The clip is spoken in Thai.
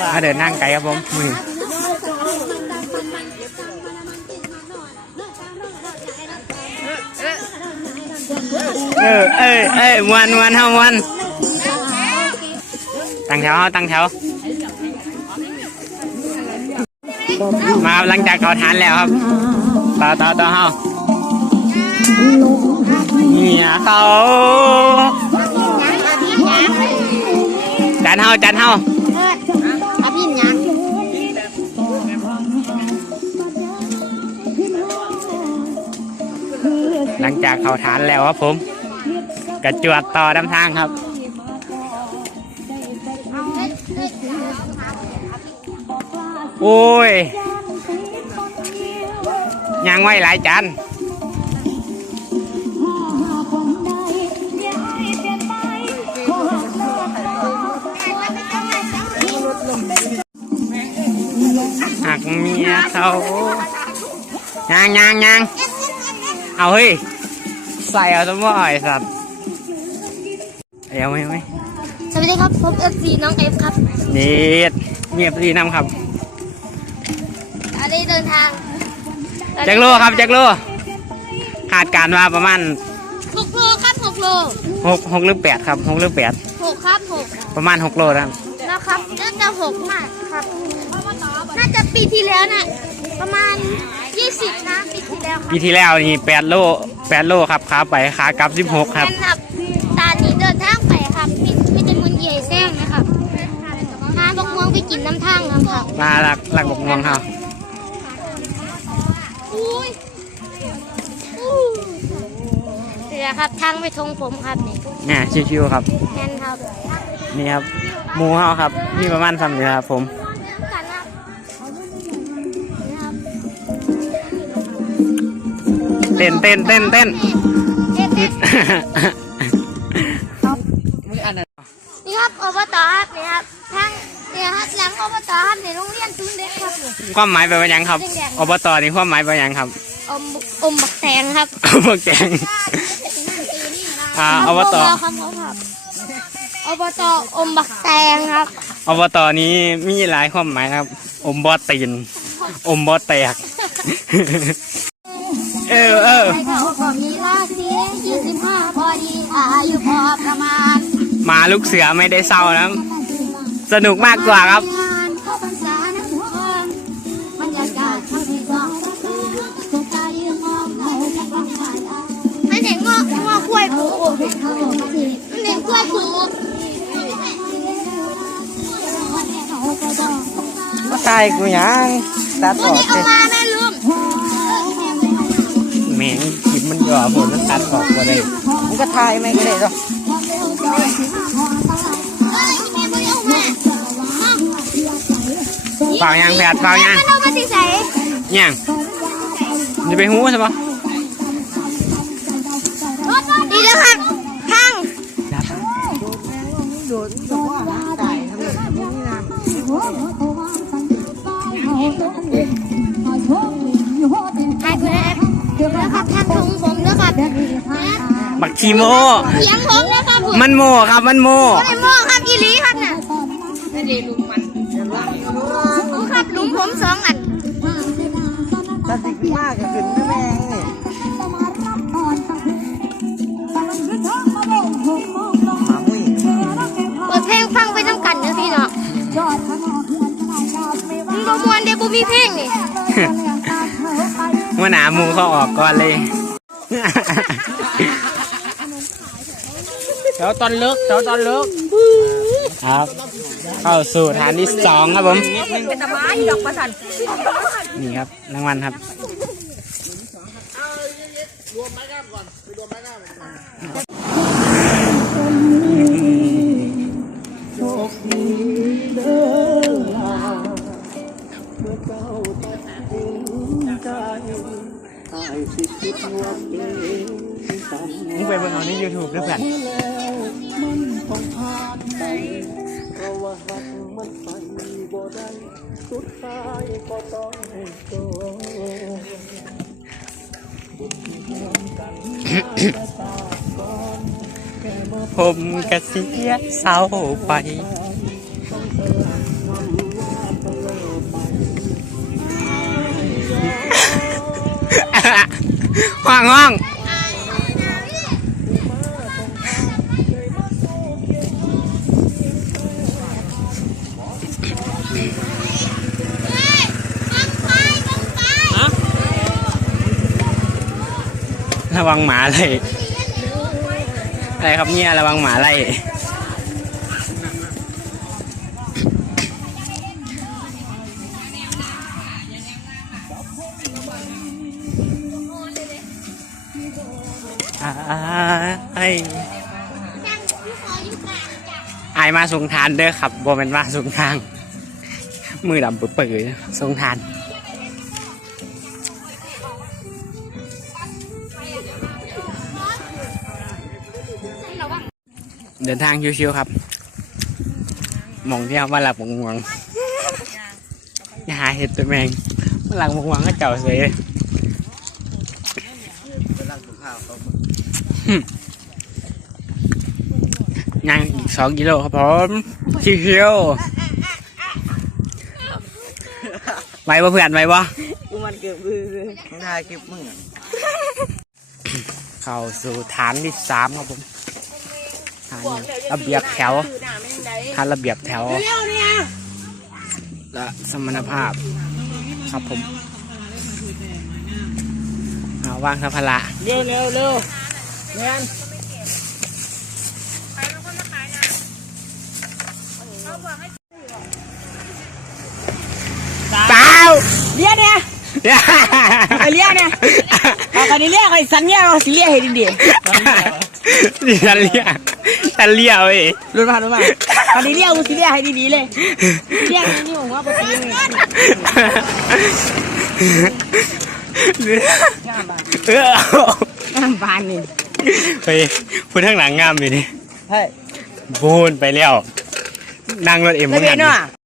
มาเดินนั่งไกลครับผมมือเออเออเออมวนมวนเฮามวนตั้งแถวเฮาตั้งแถวมาหลังจากเขาทานแล้วครับต่อต่อต่อเฮาเนี่ยเขาจันเฮาจันเฮาอา ลังจากเขาทานแล้วครับผมกระจวดต่อดำทางครับโอ้ยยังไว้หลายจานหักเมียเขายังยังยัง เอาเฮ้ย ใส่เอาสมอยสัตว์เอาไหมเอาไหมสวัสดีครับผมเอฟซีน้องเอฟครับเด็ดเงียบดีน้ำครับอันนี้เดินทางแจ็คโลครับแจ็คโลขาดการมาประมาณหกโลครับหกโลหกหกหรือแปดครับหกหรือแปดหกครับหกประมาณหกโลนะครับนะครับน่าจะหกมากครับ น่าจะปีที่แล้วน่ะประมาณยี่สิบนะ ปีที่แล้วครับปีที่แล้วนี่แปดโลแปดโลครับขาไปขากลับสิบหกครับงั้นครับตานี้เดินทางไปครับพี่พี่จะมุนเย่แซงนะครับหาบกม่วงไปกินน้ำทางนะครับมาหลักหลักบกม่วงครับอุ้ยอู้เดี๋ยวครับทางไปทงผมครับนี่เนี่ยชิวๆครับแน่นครับ นี่ครับหมูเฮาครับนี่ประมาณสามเดือนครับผม เต้นเต้นเต้นเต้นเอ๊ะเอ๊ะนี่ครับอบตครับนี่ครับทางเนี่ยครับหลังอบตครับในโรงเรียนศูนเด็กครับความหมายไปว่ายังครับอบตนี่ความหมายไปว่ายังครับอมอมบักแตงครับพวกแกงอ่าอบตอบตอมบักแตงครับอบตนี้มีหลายความหมายครับ อมบอตีน อมบอแตก เออเออไปเขาก็มีราศียี่สิบห้าพอดีอายุพอประมาณหมาลูกเสือไม่ได้เศร้านะสนุกมากกว่าครับงานเข้าพรรษานะทุกคนบรรยากาศทั้งที่สองสงใจมองเขาจะฟังฝ่ายไม่เห็นงอกงอกกล้วยผูไม่เห็นกล้วยผูมาตายกูยังตัดอตัวอกนี้เอามาแม่ลืม แมงกิบมันหย่อผมแล้วตัดออกก็ได้มันก็ทายไม่ก็ได้หรอกเปล่ายังแผดเปล่ายังเรามาติใส่ยังจะไปหูใช่ปะ บบักชีโม เสียงผมนะครับผมมันโมครับ มันโม ไอ้โม่ครับอีหลีครับน่ะครับหลุมผมสองอันถ้าติดมากก็ขึ้นแม่งนี่หมามุ้ยเปิดเพลงฟังไปน้ำกันนะพี่เนาะมึงบ่มวนเดี๋ยวบุมีเพลงนี่ เมื่อหนาหมูเขาออกก่อนเลย แถวตอนเลิกแถวตอนเลิกครับ เข้าสู่ฐานที่สองครับผมเป็นตะไม้ดอกประสันนี่ครับรางวัลครับมึ งไปเบิ่งเอาในยูทูบด้วยเพื่อนผมกระเสียเศร้าไป ห้องห้องระวังหมาเลยอะไรครับเนี่ยระวังหมาไล่ ยอายมาส่งทานเด้อครับบ่แม่นมาส่งทาง มือดำเปื่อยๆส่งทานเดินทางชิวๆครับหมองที่เขามาหลับหมองหวงอย่าหาเห็ดตัวแมงมาหลับหมองหวงก็เจ้าเสีย กำลังถูกข้าวเขา ย่างอีกสองกิโลครับผมชิวๆไหวบ่เพื่อนไหวบ่กูมันเกือบมือเลยไม่ได้คลิปมึงอะเข้าสู่ฐานที่สามครับผมฐานระเบียบแถวฐานระเบียบแถวและสมรรถภาพ ครับผมเอาว่างสัมภาระเร็วเร็วเร็วเงี้ย เปล่า เลี้ย เนี่ยไอเลี้ยเนี่ยเอาคันนี้เลี้ยไอสัญญาเอาสิเลี้ยให้ดีนี่ฉันเรียกฉันเรียกเว้ยๆรู้มารู้มาคันนี้เลี้ยกูสิเลี้ยให้ดีๆเลยเลี้ยนี่ผมว่าปกติเลยงามบ้านเอองามบ้านนี่เฮ้ยพูดข้างหลังงามอยู่ดิเฮ้ยพูนไปแล้วนั่งรถเอ็มแล้วเหมือนเบกันนเนาะ